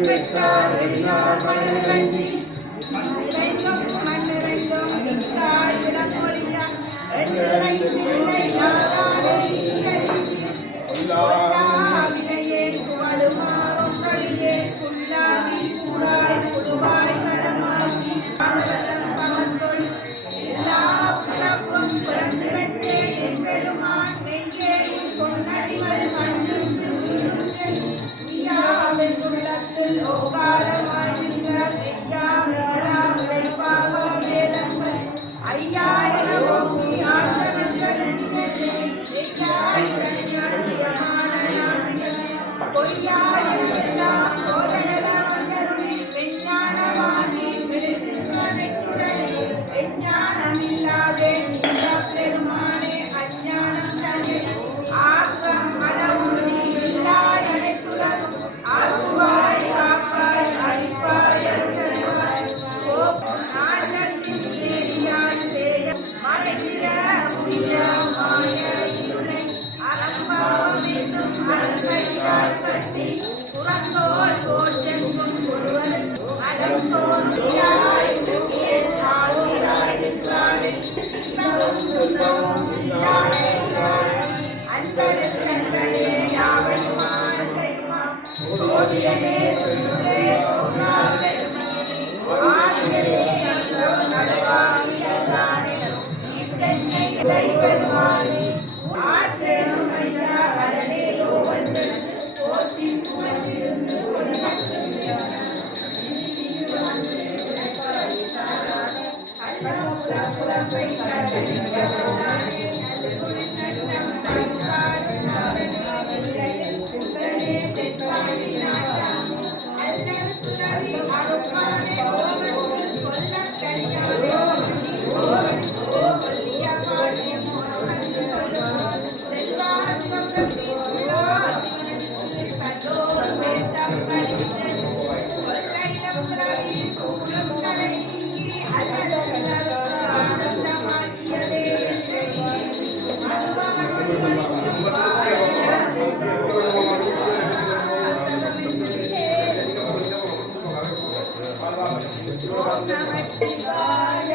பெற்றார் எல்லாம் மலரஞ்சி மண்ணிறைந்தும் மண்ணிறைந்தும் தாய் விளங்கொழியா எண்ணிறைந்தில்லை நாடாடே கருஞ்சி வினையே குவடுமாறும் வழியே குள்ளாவி கூடாய் குடுவாய் கரமாய் அமரசம் கமர்ந்தொள் எல்லா பிறப்பும் பிறந்திடத்தே பெருமான் மெய்யேயும் கொண்டடிகள் கண்டு உள்ளத்தில் ஓகாரமாய் நின்ற மெய்யா உடைப்பாக வேதங்கள் ஐயா என ஓங்கி ஆண்டவர்கள் மெய்யாய் தனியாகியமான நாமியம் பொய்யா எனவெல்லாம் போதனல வந்தருளி விஞ்ஞானமாகி விடுகின்ற நெற்றுடன் விஞ்ஞானமில்லாதே பெருமானே அஞ்ஞானம் தன்னை ஆக்கம் அளவுறுதி இல்லாய் அனைத்துடன் ஆசுவாய் காப்பாய் அடிப்பாய் அருள்வாய் ஆண்டத்தின் தேரியாய் சேய மறைந்திட முடிய மாய இருளை அறம்பாவம் என்னும் அறங்கையால் கட்டி புறத்தோல் போல் செல்லும் ஒருவர் அதம் சோர்வியாய் ஏன் ஆகிறாய் என்றாலே இன்பமும் துன்பமும் இல்லாதே அன்பருக்கன்பரே யாவையுமா அல்லையுமா சோதியனே பொருளே தோன்றாமல் ஆதியனே அங்கம் நடுவாகி அல்லானே இட்டென்னை கைவருவானே ஆற்றேனும் ஐயா அரணேயோ ஒன்று போற்றி புகழ்ந்திருந்து புறப்பை கண்டறிந்தானே நல்குள் நன்னம் பண்பாடும் நாவனே உடனே தென்பாடி நாட்டாம் அல்லல் சுரவி அருப்பானே ஓகத்தில் சொல்லத் தனியானே கொல்லிய பாடிய மோனமந்து சொல்லும் செல்வார்க்கம் பிரதி கல்லோர் வேட்டம் படித்தன் கொல்லையிடம் புறவி கூடும் தலை நீங்கி அல்லல் ஆனந்தமாக்கியதே நமச்சிவாய